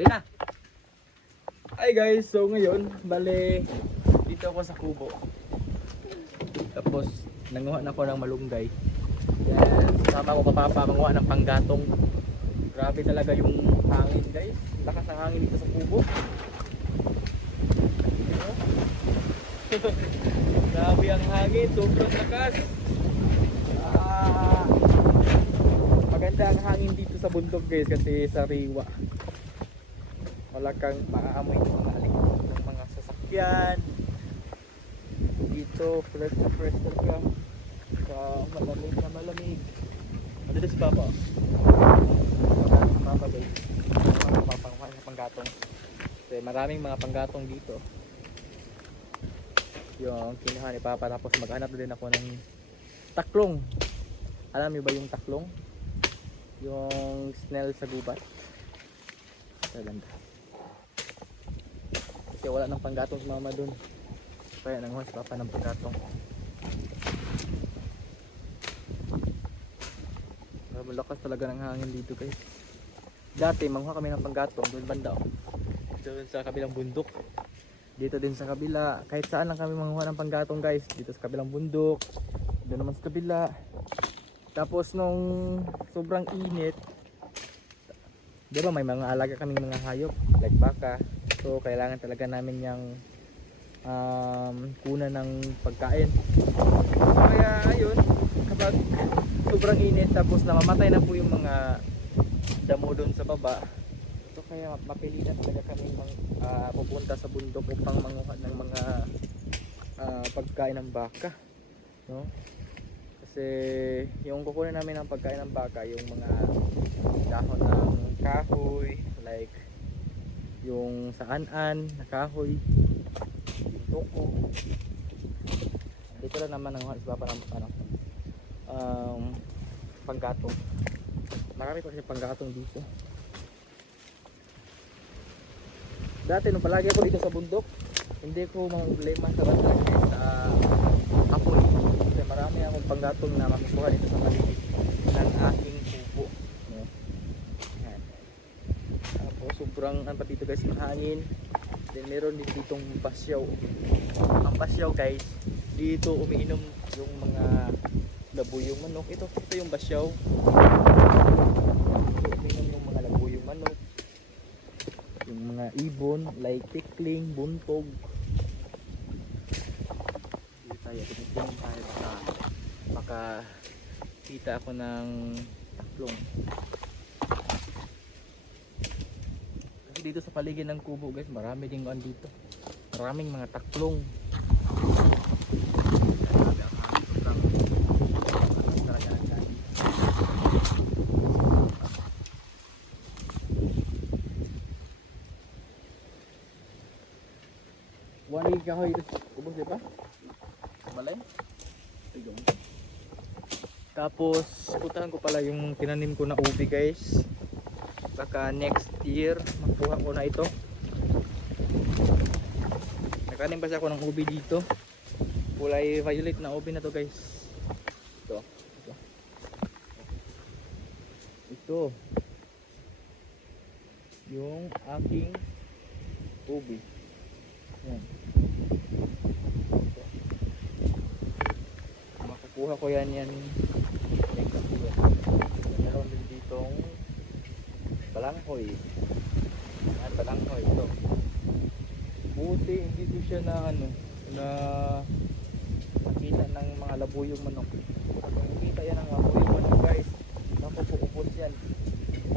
Ayun na. Hi guys, so ngayon, bale, dito ako sa kubo. Tapos, nanguha na ako ng malunggay. Yan, sama ko papapa, ng panggatong. Grabe talaga yung hangin guys. Lakas ng hangin dito sa kubo. Grabe ang hangin, sobrang lakas. Ah, maganda ang hangin dito sa bundok guys kasi sa riwa wala kang maaamoy ng mga alikabok ng mga sasakyan. Dito fresh na fresh talaga sa malamig na malamig. Ano si Papa. Papa guys mga papanguha sa panggatong. Kasi maraming mga panggatong dito. Yung kinuha ni Papa tapos maghanap na din ako ng taklong. Alam niyo ba yung taklong? Yung snail sa gubat? Maganda. Kasi wala nang panggatong si mama dun. Kaya nanguha si papa ng panggatong. Ah, Malakas talaga ng hangin dito guys. Dati manguha kami ng panggatong doon banda. oh. Doon sa kabilang bundok. Dito din sa kabila. Kahit saan lang kami manguha ng panggatong guys. Dito sa kabilang bundok. Doon naman sa kabila. Tapos nung sobrang init, di ba may mga alaga kaming mga hayop like baka so kailangan talaga namin yung um, kuna ng pagkain. So kaya ayun kapag sobrang init tapos namamatay na po yung mga damo doon sa baba so kaya mapilitan talaga kami mang, ah, pupunta sa bundok upang manguha ng mga ah, pagkain ng baka no? Kasi yung kukunin namin ng pagkain ng baka yung mga dahon ng kahoy like yung sa an-an na kahoy. Yung toko dito lang naman ang halos pa ng ano um, panggatong marami pa kasi panggatong dito. Dati nung palagi ako dito sa bundok hindi ko problema sa banda sa apoy kasi marami akong panggatong na makukuha dito sa paligid ng aking kubo no? Yan. Tapos sobrang ano pa dito guys mahangin then meron din ditong pasyaw. Ang pasyaw guys dito umiinom yung mga labuyong manok. Ito ito yung basyaw dito umiinom yung mga labuyong manok. Yung mga ibon like tikling, buntog. Dito tayo tinitingin tayo. Baka baka kita ako ng taklong kasi dito sa paligid ng kubo guys marami din kuan dito maraming mga taklong. Wali kahoy ubos di ba? Malay? Tapos putahan ko pala yung tinanim ko na ubi guys. Baka next year makuha ko na ito. Nakanim kasi ako ng ubi dito. Kulay violet na ubi na to guys. Ito. Ito. Ito. Yung aking ubi. Yan. Ito. Makukuha ko yan yan. Meron din ditong balanghoy. Yan, balanghoy ito. Buti hindi ko siya na ano na nakita ng mga labuyong manok. Kung nakita yan ng labuyong manok guys, nakukuupos yan.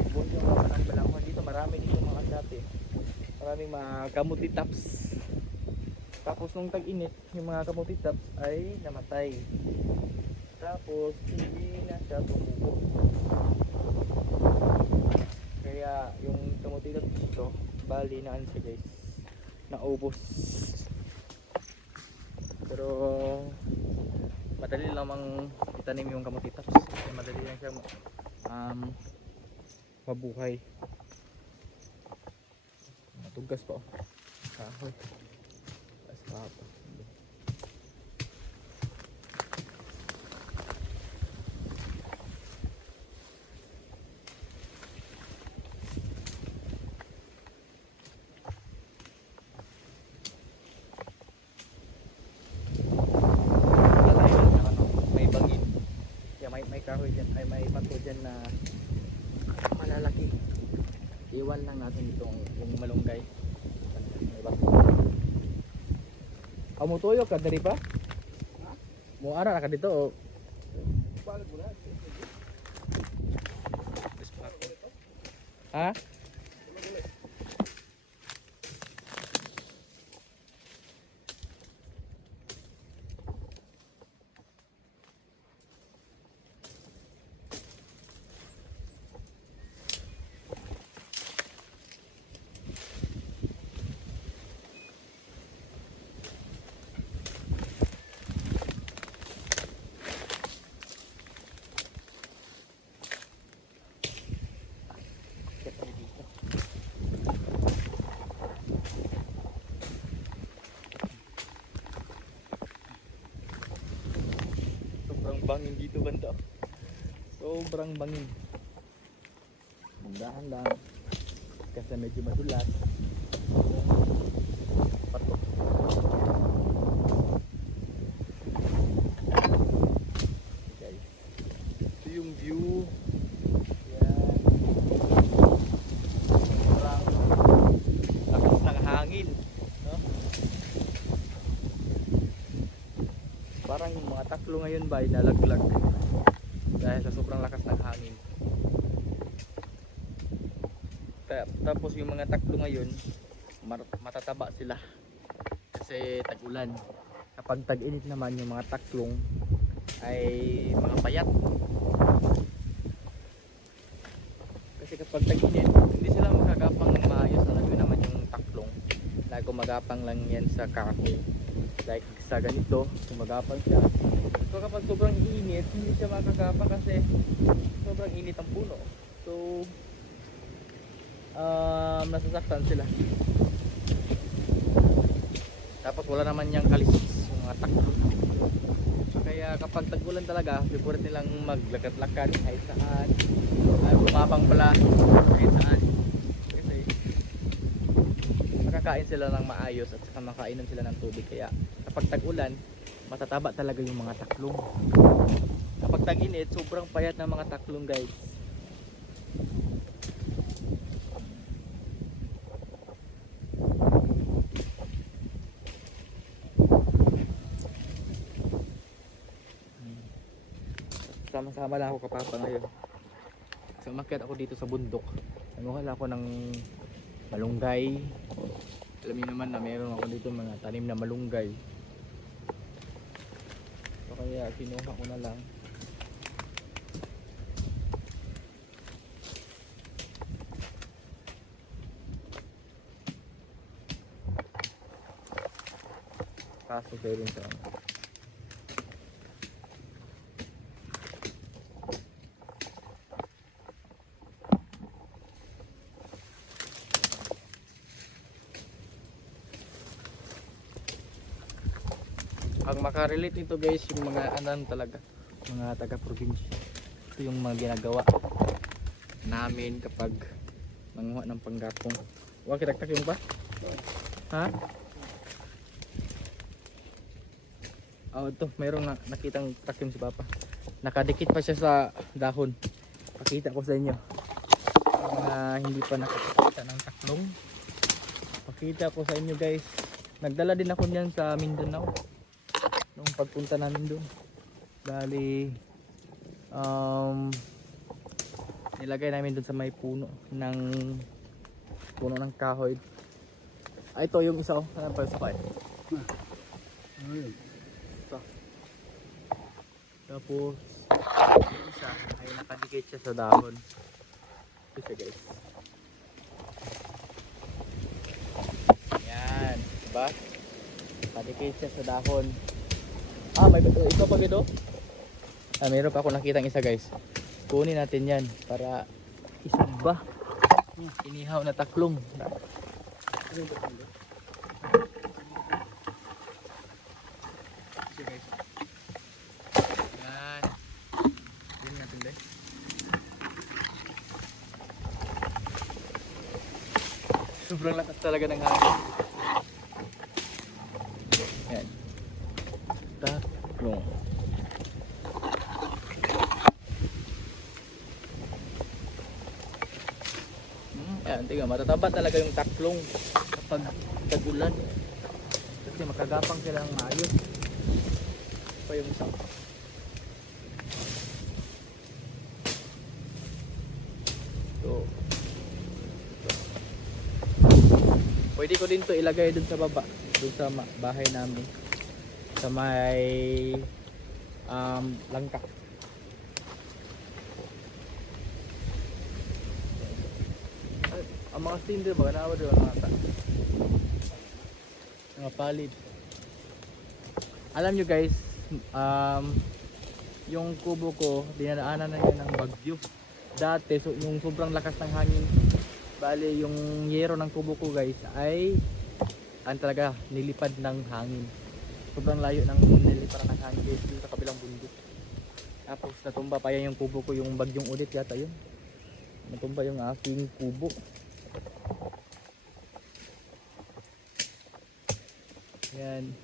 Ubos yung mga ng balanghoy dito. Marami dito mga dati. Maraming mga kamuti taps. Tapos nung tag-init, yung mga kamuti taps ay namatay. Tapos hindi na siya tumubo. Kaya yung taps dito, bali na ano siya guys, naubos. Pero madali lamang itanim yung kamuti. Kasi madali lang siya um, mabuhay. Matugas pa oh. Kahoy. Taas pa pa. Kahoy dyan, ay may pato dyan na malalaki. Iwan lang natin itong yung malunggay. May bato. Ah, mo tuyo ka dari pa? Mo ara ka dito o Ha? Banda. Sobrang bangin. Mundahan lang. Kasi medyo madulas. Patok. Ito yung view. Yan. Sobrang lakas ng hangin. No? Parang mga taklo ngayon ba nalaglag. Dahil sa sobrang lakas ng hangin. Ta- Tapos yung mga taklo ngayon, matataba sila. Kasi tag-ulan. Kapag tag-init naman yung mga taklong ay mga payat. Kasi kapag tag-init, hindi sila makagapang ng maayos. Alam nyo naman yung taklong. Lagi gumagapang lang yan sa kahoy. Like sa ganito, gumagapang siya. So kapag sobrang init, hindi siya makagapang kasi sobrang init ang puno. So, um, nasasaktan sila. Tapos wala naman niyang kalisis yung mga taklo. Kaya kapag tag-ulan talaga, favorite nilang maglakad-lakad kahit saan. Bumabang pala kahit saan. Kasi makakain sila ng maayos at saka makainom sila ng tubig. Kaya kapag tag-ulan, matataba talaga yung mga taklong. Kapag tag-init, sobrang payat ng mga taklong guys. Sama-sama lang ako kapapa ngayon. So umakyat ako dito sa bundok. Nanguhal ako ng malunggay. Alam niyo naman na meron ako dito mga tanim na malunggay. So kaya kinuha ko na lang. Kaso kayo rin sa ano. ang makarelate nito guys yung mga anan talaga. Mga taga probinsya ito yung mga ginagawa namin kapag manguha ng panggatong wag kitagtak yung ba? ha? oh ito mayroong na, nakitang takim si papa. Nakadikit pa siya sa dahon. Pakita ko sa inyo. Mga hindi pa nakakita ng taklong pakita ko sa inyo guys. Nagdala din ako niyan sa Mindanao nung pagpunta namin doon. Bali um nilagay namin doon sa may puno ng puno ng kahoy. Ah, ito yung isa oh. Ano pa pa eh? Isa. Tapos yung isa ay nakadikit siya sa dahon. Ito siya guys. Yan. Diba? Nakadikit siya sa dahon. Ah, may ito pa gito? Ah, meron pa ako nakitang isa guys. Kunin natin yan para isamba. Inihaw na taklong. Yan. Kunin natin guys. Sobrang lakas talaga ng hangin. Yan. Taklong. Tingnan, matataba talaga yung taklong kapag tagulan. Kasi makagapang sila ng maayos. Pa yung isa. So, pwede ko din to ilagay dun sa baba, dun sa bahay namin. Sa may um, langka. Ba, nawa doon mga palid. Alam nyo guys, um, yung kubo ko, dinadaanan na yun ng bagyo. Dati, so, yung sobrang lakas ng hangin, bali yung yero ng kubo ko guys ay ang talaga nilipad ng hangin. Sobrang layo ng nilipad ng hangin guys dito sa kabilang bundok. Tapos natumba pa yan yung kubo ko, yung bagyong ulit yata yun. Natumba yung aking kubo. Yan.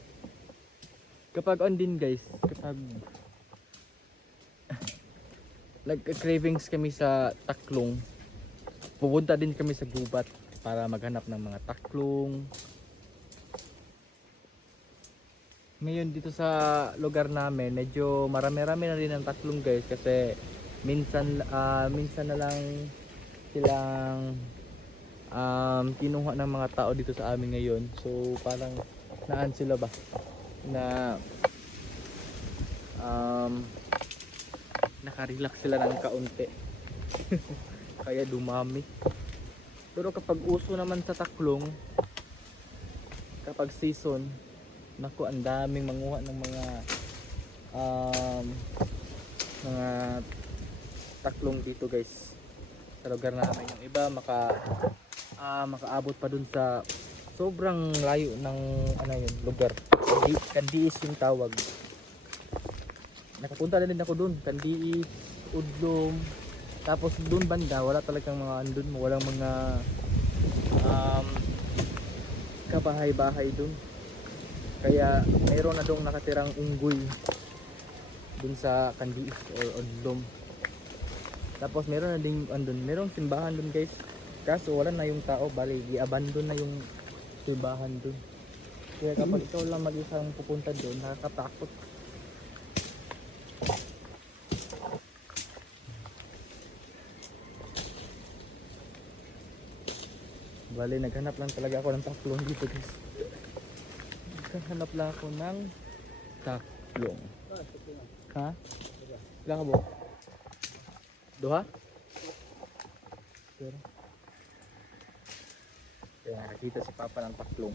Kapag on din guys, kapag nagka-cravings kami sa taklong, pupunta din kami sa gubat para maghanap ng mga taklong. Ngayon dito sa lugar namin, medyo marami-rami na rin ang taklong guys kasi minsan ah, minsan na lang silang um, kinuha ng mga tao dito sa amin ngayon. So parang naan sila ba na um, nakarelax sila ng kaunti. Kaya dumami. Pero kapag uso naman sa taklong, kapag season, naku, ang daming manguha ng mga um, mga taklong dito guys sa lugar namin. Yung iba maka ah, makaabot pa dun sa sobrang layo ng ano yun, lugar. Kandi, yung tawag. Nakapunta na din ako dun. Kandiis, Udlom. Tapos dun banda, wala talagang mga andun, walang mga um, kabahay-bahay dun. Kaya mayroon na dong nakatirang unggoy dun sa Kandiis or Udlom. Tapos meron na ding andun, merong simbahan dun guys. Kaso wala na yung tao, bali i-abandon na yung simbahan dun. Kaya kapag ikaw lang mag-isang pupunta dun, nakakatakot. Bali, naghanap lang talaga ako ng taklong dito guys. Naghanap lang ako ng taklong. Ha? Ilan ka bo? Duha? Pero... Kaya nakakita si Papa ng taklong.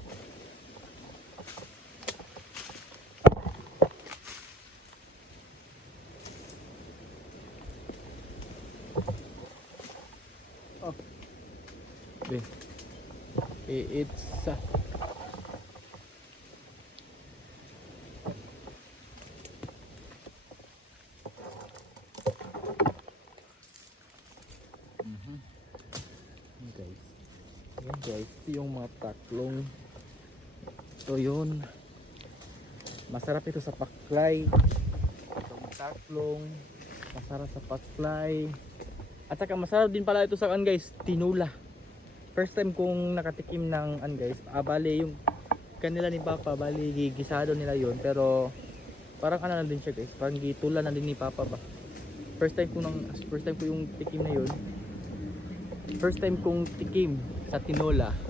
Oh. Okay. It's uh, Mhm. Yun, guys. Yan guys, ito yung mga taklong. Ito yun. Masarap ito sa paklay. Itong taklong. Masarap sa paklay. At saka masarap din pala ito sa kan guys, tinula. First time kong nakatikim ng an guys, ah, bali yung kanila ni Papa, bali gigisado nila yon pero parang ano na din siya guys, parang gitula na din ni Papa ba. First time ko nang first time ko yung tikim na yon. First time kong tikim sa tinola.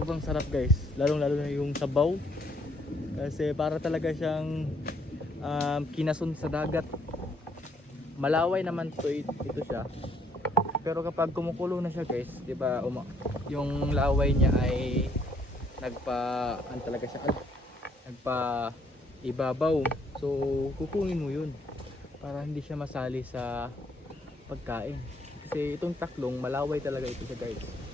Sobrang sarap guys, lalong lalo na yung sabaw. Kasi para talaga siyang um, kinasun sa dagat. Malaway naman to it- ito siya. Pero kapag kumukulo na siya guys, 'di ba, uma- yung laway niya ay nagpa ano talaga siya, ah, nagpa ibabaw. So kukunin mo 'yun para hindi siya masali sa pagkain. Kasi itong taklong malaway talaga ito siya guys.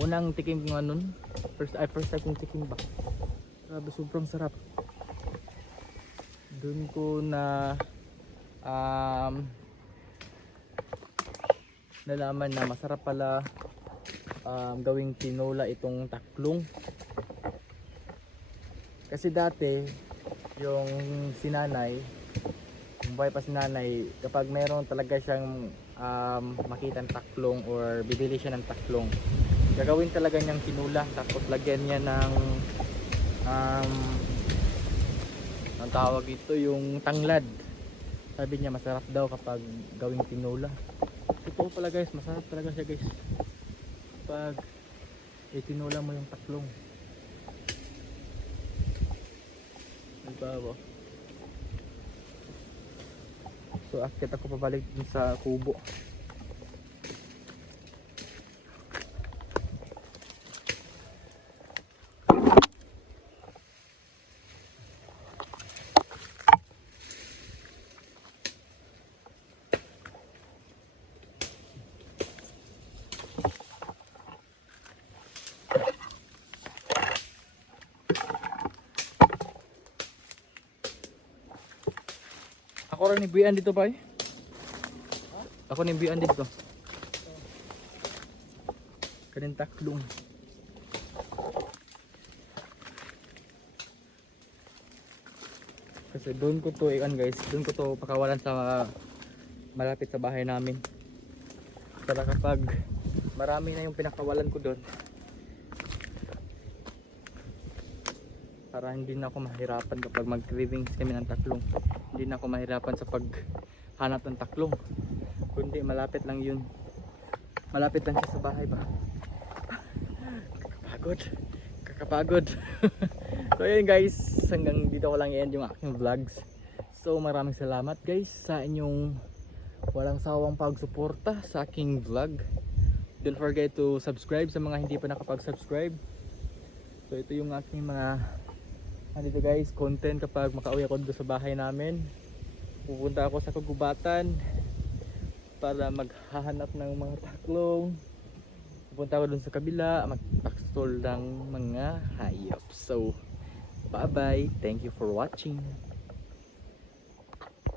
Unang tikim ko nga nun, first, ay first time kong tikim ba. Grabe, sobrang sarap. Doon ko na um, nalaman na masarap pala um, gawing tinola itong taklong. Kasi dati, yung sinanay, yung buhay pa sinanay, kapag meron talaga siyang um, makita ng taklong or bibili siya ng taklong. Gagawin talaga niyang tinula tapos lagyan niya ng um, ang tawag ito yung tanglad. Sabi niya masarap daw kapag gawing tinula. Totoo pala guys masarap talaga siya guys. Pag itinula mo yung taklong. Diba So akit ako pabalik sa kubo. Ako rin ni Buyan dito eh. Ako ni Buyan dito. Kanin taklong. Kasi doon ko to ikan guys, doon ko to pakawalan sa malapit sa bahay namin. Para kapag marami na yung pinakawalan ko doon. Para hindi na ako mahirapan kapag mag-cravings kami ng taklong. Hindi na ako mahirapan sa paghanap ng taklong. Kundi malapit lang yun. Malapit lang siya sa bahay ba. Kakapagod. Kakapagod. so yun guys, hanggang dito ko lang i-end yung aking vlogs. So maraming salamat guys sa inyong walang sawang pagsuporta sa aking vlog. Don't forget to subscribe sa mga hindi pa nakapag-subscribe. So ito yung aking mga Andito guys, content kapag makauwi ako doon sa bahay namin. Pupunta ako sa kagubatan para maghahanap ng mga taklong. Pupunta ako doon sa kabila, magpaktol ng mga hayop. So, bye bye. Thank you for watching.